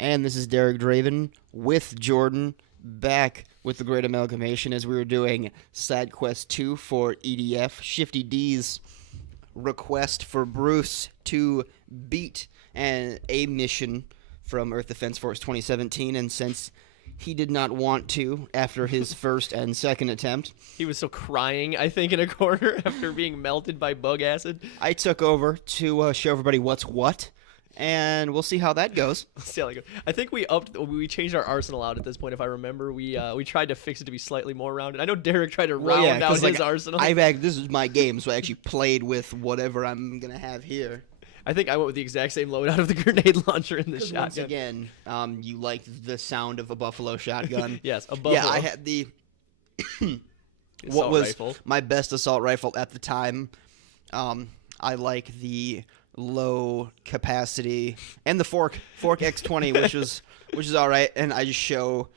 And this is Derek Draven with Jordan, back with the Great Amalgamation as we were doing Side Quest 2 for EDF. Shifty D's request for Bruce to beat a mission from Earth Defense Force 2017, and since he did not want to after his first and second attempt, he was so crying, I think, in a corner after being melted by bug acid. I took over to show everybody what's what. And we'll see how that goes. See how that goes. I think we changed our arsenal out at this point. If I remember, we tried to fix it to be slightly more rounded. I know Derek tried to round out his arsenal. This is my game, so I actually played with whatever I'm gonna have here. I think I went with the exact same loadout of the grenade launcher and the shotgun. Once again, you liked the sound of a buffalo shotgun. Yes, a buffalo. Yeah, I had the what was rifle. My best assault rifle at the time. I like the low capacity and the fork X20, which is all right, and I just show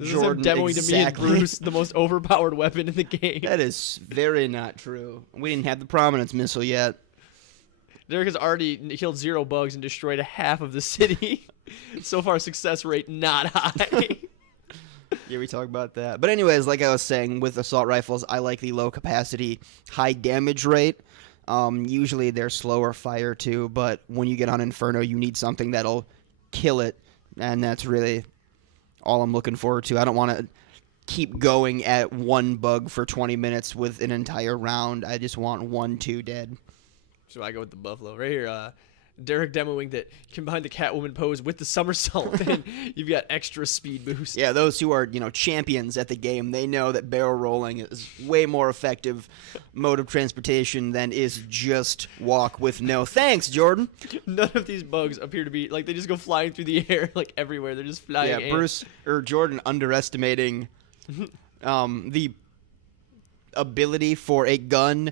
Jordan is him demoing exactly. to me and Bruce the most overpowered weapon in the game. That is very not true. We didn't have the prominence missile yet. Derek has already killed 0 bugs and destroyed half of the city. So far, success rate not high. Yeah, we talk about that. But anyways, like I was saying, with assault rifles, I like the low capacity, high damage rate. Usually they're slower fire too, but when you get on Inferno, you need something that'll kill it, and that's really all I'm looking forward to. I don't want to keep going at one bug for 20 minutes with an entire round. I just want 1-2 dead. So I go with the buffalo right here. Derek demoing that combine the Catwoman pose with the somersault, and you've got extra speed boost. Yeah, those who are champions at the game, they know that barrel rolling is way more effective mode of transportation than is just walk with no thanks, Jordan. None of these bugs appear to be like they just go flying through the air like everywhere. They're just flying. Yeah, Bruce or Jordan underestimating the ability for a gun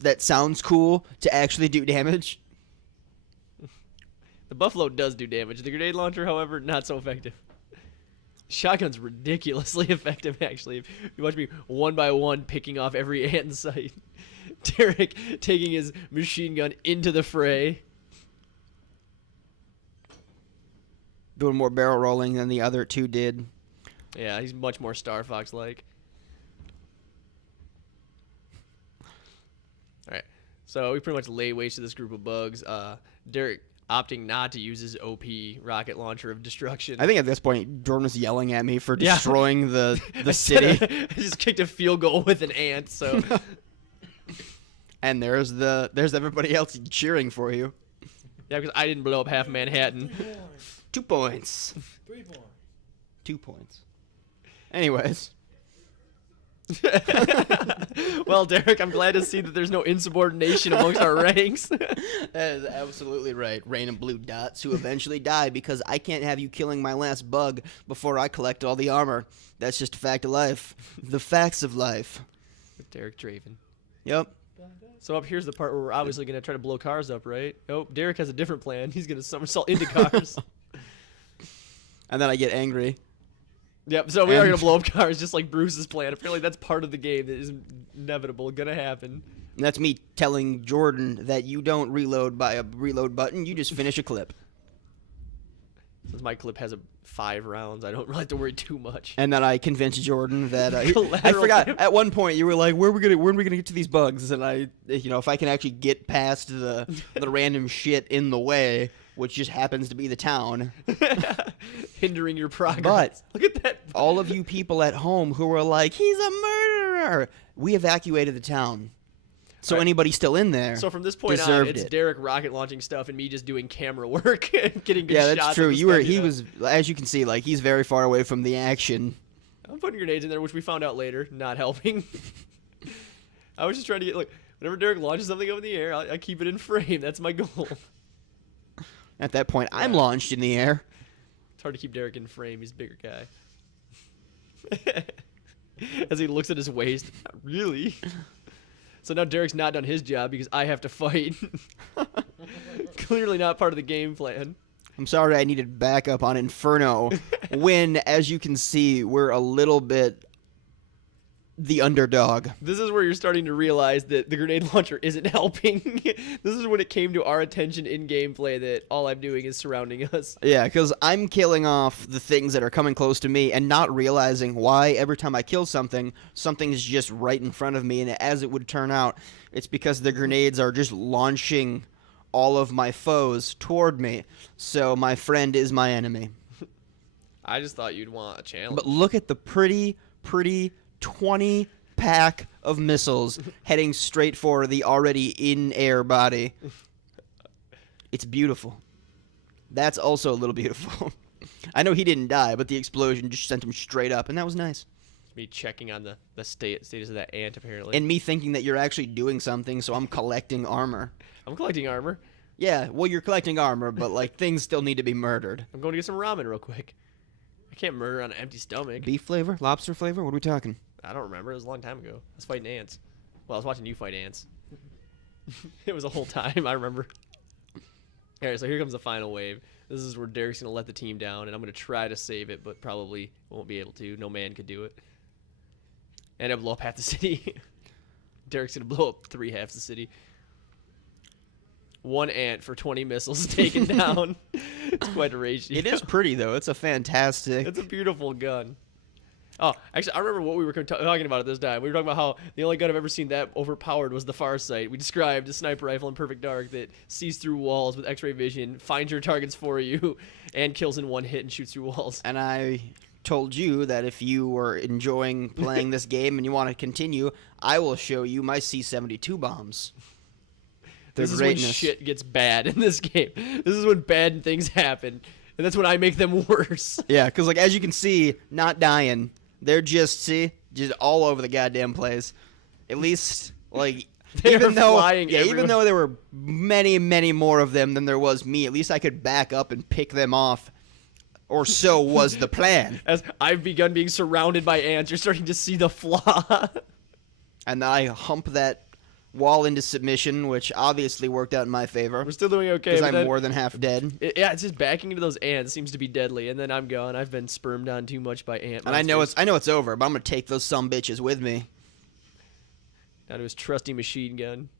that sounds cool to actually do damage. The buffalo does do damage. The grenade launcher, however, not so effective. Shotgun's ridiculously effective, actually. If you watch me one by one picking off every ant in sight. Derek taking his machine gun into the fray. Doing more barrel rolling than the other two did. Yeah, he's much more Star Fox-like. Alright, so we pretty much lay waste to this group of bugs. Derek opting not to use his OP rocket launcher of destruction. I think at this point, Jordan was yelling at me for destroying the city. I just kicked a field goal with an ant, so... And there's everybody else cheering for you. Yeah, because I didn't blow up half Manhattan. 2 points. 3 points. 2 points. Anyways. Well, Derek, I'm glad to see that there's no insubordination amongst our ranks. That is absolutely right. Rain and blue dots who eventually die because I can't have you killing my last bug before I collect all the armor. That's just a fact of life. The facts of life. With Derek Draven. Yep. So up here's the part where we're obviously going to try to blow cars up, right? Nope, Derek has a different plan. He's going to somersault into cars. And then I get angry. Yep, so we are going to blow up cars just like Bruce's plan. Apparently that's part of the game that is inevitable, going to happen. And that's me telling Jordan that you don't reload by a reload button. You just finish a clip. Since my clip has 5 rounds, I don't really have to worry too much. And then I convinced Jordan that I forgot at one point you were like, when are we gonna get to these bugs? And I, if I can actually get past the random shit in the way, which just happens to be the town, hindering your progress. But look at that. All of you people at home who were like, he's a murderer, we evacuated the town. So right. Anybody still in there? So from this point on, it's Derek rocket launching stuff and me just doing camera work and getting good shots. Yeah, that's true. He was, as you can see, like he's very far away from the action. I'm putting grenades in there, which we found out later, not helping. I was just trying to get whenever Derek launches something up in the air, I keep it in frame. That's my goal. At that point, I'm launched in the air. It's hard to keep Derek in frame. He's a bigger guy. As he looks at his waist, not really. So now Derek's not done his job because I have to fight. Clearly not part of the game plan. I'm sorry I needed backup on Inferno when, as you can see, we're a little bit the underdog. This is where you're starting to realize that the grenade launcher isn't helping. This is when it came to our attention in gameplay that all I'm doing is surrounding us. Yeah, because I'm killing off the things that are coming close to me and not realizing why every time I kill something, something's just right in front of me. And as it would turn out, it's because the grenades are just launching all of my foes toward me. So my friend is my enemy. I just thought you'd want a challenge. But look at the pretty 20 pack of missiles heading straight for the already in-air body. It's beautiful. That's also a little beautiful. I know he didn't die, but the explosion just sent him straight up, and that was nice. Me checking on the status of that ant, apparently. And me thinking that you're actually doing something, so I'm collecting armor. I'm collecting armor. Yeah, well, you're collecting armor, but, like, things still need to be murdered. I'm going to get some ramen real quick. I can't murder on an empty stomach. Beef flavor? Lobster flavor? What are we talking? I don't remember. It was a long time ago. I was fighting ants. Well, I was watching you fight ants. It was a whole time. I remember. All right, so here comes the final wave. This is where Derek's going to let the team down, and I'm going to try to save it, but probably won't be able to. No man could do it. And I'll blow up half the city. Derek's going to blow up 3 halves the city. 1 ant for 20 missiles taken down. It's quite a ratio. It is pretty, though. It's a fantastic... It's a beautiful gun. Oh, actually, I remember what we were talking about at this time. We were talking about how the only gun I've ever seen that overpowered was the Farsight. We described a sniper rifle in perfect dark that sees through walls with X-ray vision, finds your targets for you, and kills in 1 hit and shoots through walls. And I told you that if you were enjoying playing this game and you want to continue, I will show you my C-72 bombs. This is when shit gets bad in this game. This is when bad things happen, and that's when I make them worse. Yeah, because like as you can see, not dying. They're just all over the goddamn place. At least like even though there were many more of them than there was me, at least I could back up and pick them off. Or so was the plan. As I've begun being surrounded by ants, you're starting to see the flaw. And I hump that wall into submission, which obviously worked out in my favor. We're still doing okay. Because I'm more than half dead. It's just backing into those ants seems to be deadly, and then I'm gone. I've been spermed on too much by ant monsters. And I know it's over, but I'm gonna take those sumbitches with me. Down to his trusty machine gun.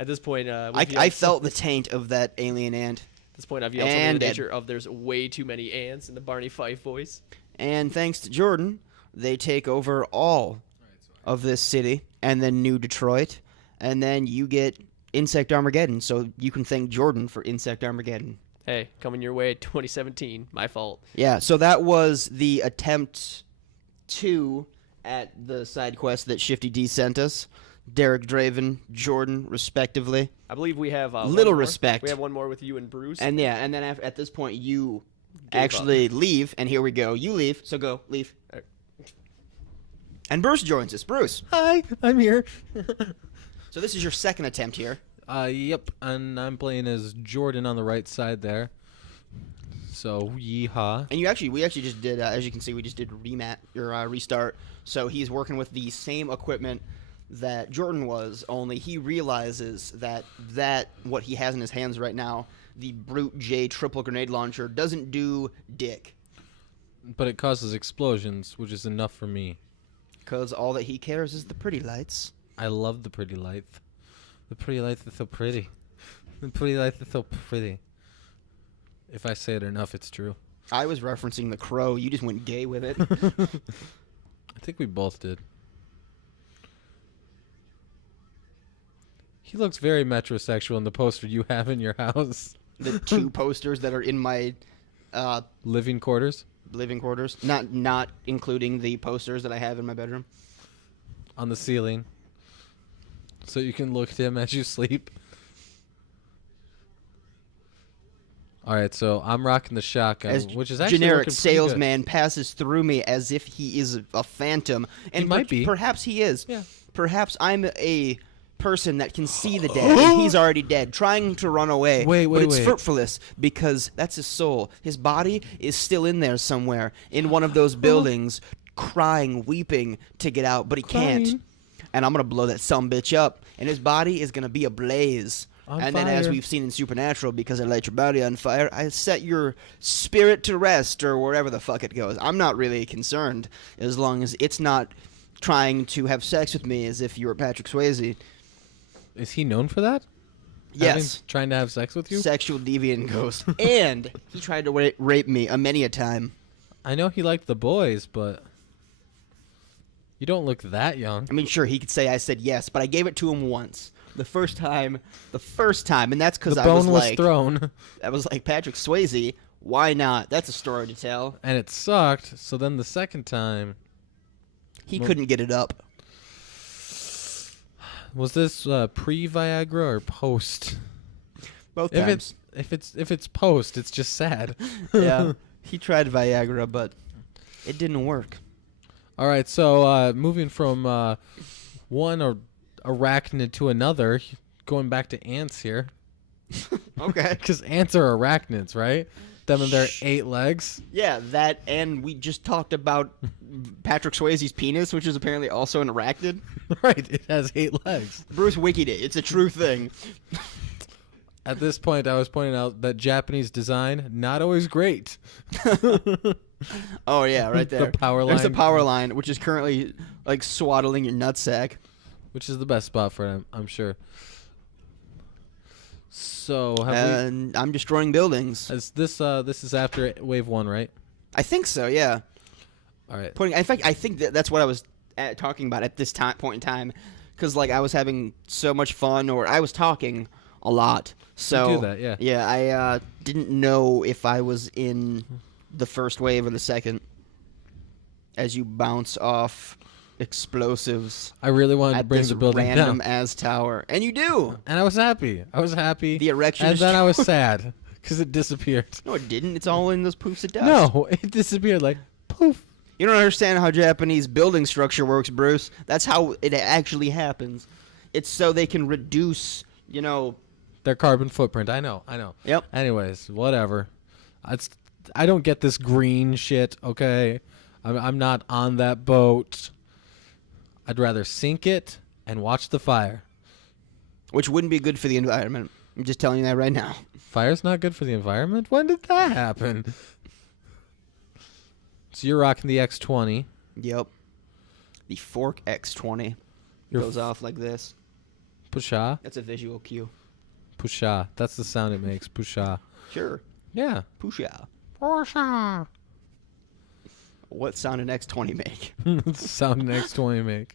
At this point, I felt the taint of that alien ant. At this point, I've yelled something in the nature of "There's way too many ants" in the Barney Fife voice. And thanks to Jordan, they take over all of this city, and then New Detroit, and then you get Insect Armageddon, so you can thank Jordan for Insect Armageddon. Hey, coming your way, 2017, my fault. Yeah, so that was the attempt 2 at the side quest that Shifty D sent us. Derek Draven, Jordan, respectively. I believe we have little respect. We have one more with you and Bruce. And yeah, and then at this point you actually leave, and here we go. You leave, so go, leave. And Bruce joins us. Bruce. Hi, I'm here. So this is your second attempt here. Yep, and I'm playing as Jordan on the right side there. So, yeehaw. And we actually just did, as you can see, we just did restart. So he's working with the same equipment that Jordan was, only he realizes that what he has in his hands right now, the Brute J triple grenade launcher, doesn't do dick. But it causes explosions, which is enough for me. Because all that he cares is the pretty lights. I love the pretty lights. The pretty lights are so pretty. The pretty lights are so pretty. If I say it enough, it's true. I was referencing The Crow. You just went gay with it. I think we both did. He looks very metrosexual in the poster you have in your house. The 2 posters that are in my living quarters? Living quarters. Not including the posters that I have in my bedroom. On the ceiling. So you can look at him as you sleep. Alright, so I'm rocking the shotgun, which is actually generic salesman passes through me as if he is a phantom. And he might be. Perhaps he is. Yeah. Perhaps I'm a person that can see the dead, and he's already dead, trying to run away. But it's fruitless, because that's his soul. His body is still in there somewhere, in one of those buildings, crying, weeping to get out, but he can't. And I'm going to blow that sumbitch up, and his body is going to be ablaze On and then, as fire. we've seen in Supernatural, because I light your body on fire, I set your spirit to rest, or wherever the fuck it goes. I'm not really concerned as long as it's not trying to have sex with me as if you were Patrick Swayze. Is he known for that? Yes. Trying to have sex with you? Sexual deviant ghost. And he tried to rape me many a time. I know he liked the boys, but you don't look that young. I mean, sure, he could say I said yes, but I gave it to him once. The first time, and that's because The I was bone was like, thrown, I was like, Patrick Swayze, why not? That's a story to tell. and it sucked. So then the second time, He Well- couldn't get it up. was this pre-Viagra or post? Both If times. if it's post, it's just sad. Yeah. He tried Viagra, but it didn't work. All right, so moving from one arachnid to another, going back to ants here, Okay. because ants are arachnids, right? Them and their 8 legs. Yeah, that, and we just talked about Patrick Swayze's penis, which is apparently also an arachnid. Right, it has 8 legs. Bruce wikied it. It's a true thing. At this point, I was pointing out that Japanese design, not always great. Oh, yeah, right there. The power There's the line. power line, which is currently, like, swaddling your nutsack. Which is the best spot for them, I'm sure. So, have And I'm destroying buildings. we... This is after wave 1, right? I think so, yeah. All right. In fact, I think that's what I was talking about at this point in time. Because, like, I was having so much fun, or I was talking a lot. So, You do that, yeah. Yeah, I didn't know if I was in the first wave or the second. As you bounce off explosives I really wanted to at bring this the building random down. as tower. And you do! And I was happy. The erection And is then I was sad because it disappeared. No, it didn't. It's all in those poofs of dust. No, it disappeared like poof. You don't understand how Japanese building structure works, Bruce. That's how it actually happens. It's so they can reduce, Their carbon footprint. I know. Yep. Anyways, whatever. I don't get this green shit. Okay, I'm not on that boat. I'd rather sink it and watch the fire. which wouldn't be good for the environment. I'm just telling you that right now. Fire's not good for the environment? When did that happen? So you're rocking the X20. Yep. The Fork X20 Your goes off like this. Pusha. That's a visual cue. Pusha. That's the sound it makes. Pusha. Sure. Yeah. Pusha. Pusha. What sound an X20 make? That's the sound an X20 make.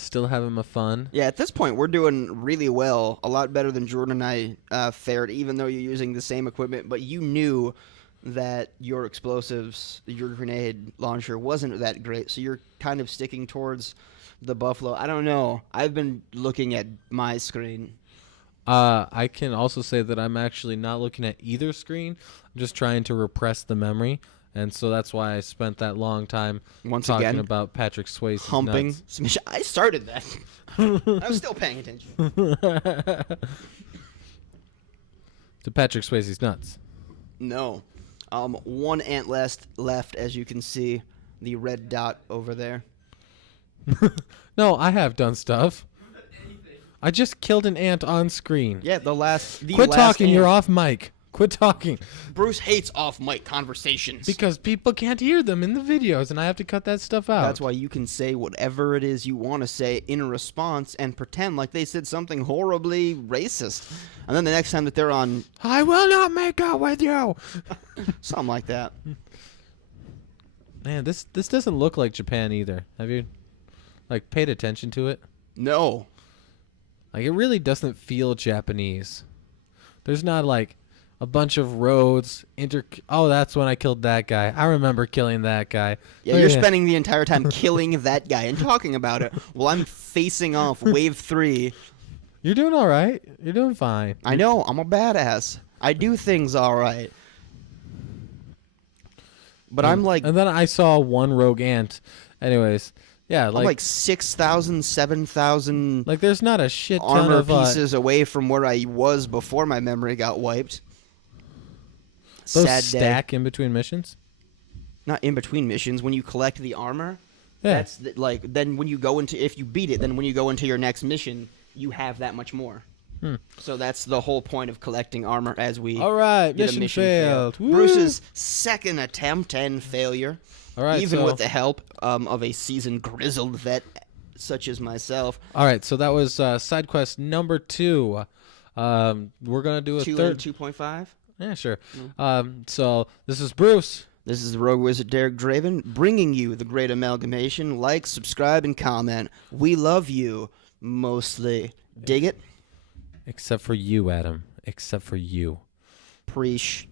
Still having my fun. Yeah, at this point, we're doing really well. A lot better than Jordan and I fared, even though you're using the same equipment. But you knew that your explosives, your grenade launcher, wasn't that great. So you're kind of sticking towards the Buffalo. I don't know. I've been looking at my screen. I can also say that I'm actually not looking at either screen. I'm just trying to repress the memory. And so that's why I spent that long time Once talking again, about Patrick Swayze's humping. nuts. Submission. I started that. I was still paying attention. To Patrick Swayze's nuts. No. One ant left, as you can see, the red dot over there. No, I have done stuff. I just killed an ant on screen. Yeah, the Quit last talking, ant. you're off mic. Quit talking. Bruce hates off-mic conversations. Because people can't hear them in the videos, and I have to cut that stuff out. That's why you can say whatever it is you want to say in a response and pretend like they said something horribly racist. And then the next time that they're on I will not make out with you. something like that. Man, this doesn't look like Japan either. Have you, paid attention to it? No. It really doesn't feel Japanese. There's not, a bunch of roads. Oh, that's when I killed that guy. I remember killing that guy. Yeah, Look you're at- spending the entire time killing that guy and talking about it while I'm facing off wave 3. You're doing all right. You're doing fine. I know, I'm a badass. I do things all right. But I'm like And then I saw one rogue ant. Anyways, yeah, I'm like 6,000, 7,000 there's not a shit ton armor of pieces away from where I was before my memory got wiped. those Sad day. stack in between missions. Not in between missions. When you collect the armor, Yeah. that's then when you go into, if you beat it, then when you go into your next mission, you have that much more. So that's the whole point of collecting armor as we All right, get a mission failed. Woo! Bruce's second attempt and failure. All right, even so- with the help of a seasoned grizzled vet such as myself. All right, so that was side quest number 2. We're gonna do a 2 third. and 2.5. Yeah, sure. So this is Bruce. This is the Rogue Wizard Derek Draven bringing you the Great Amalgamation. Like, subscribe, and comment. We love you mostly. Dig it? Except for you, Adam. Except for you. Preach.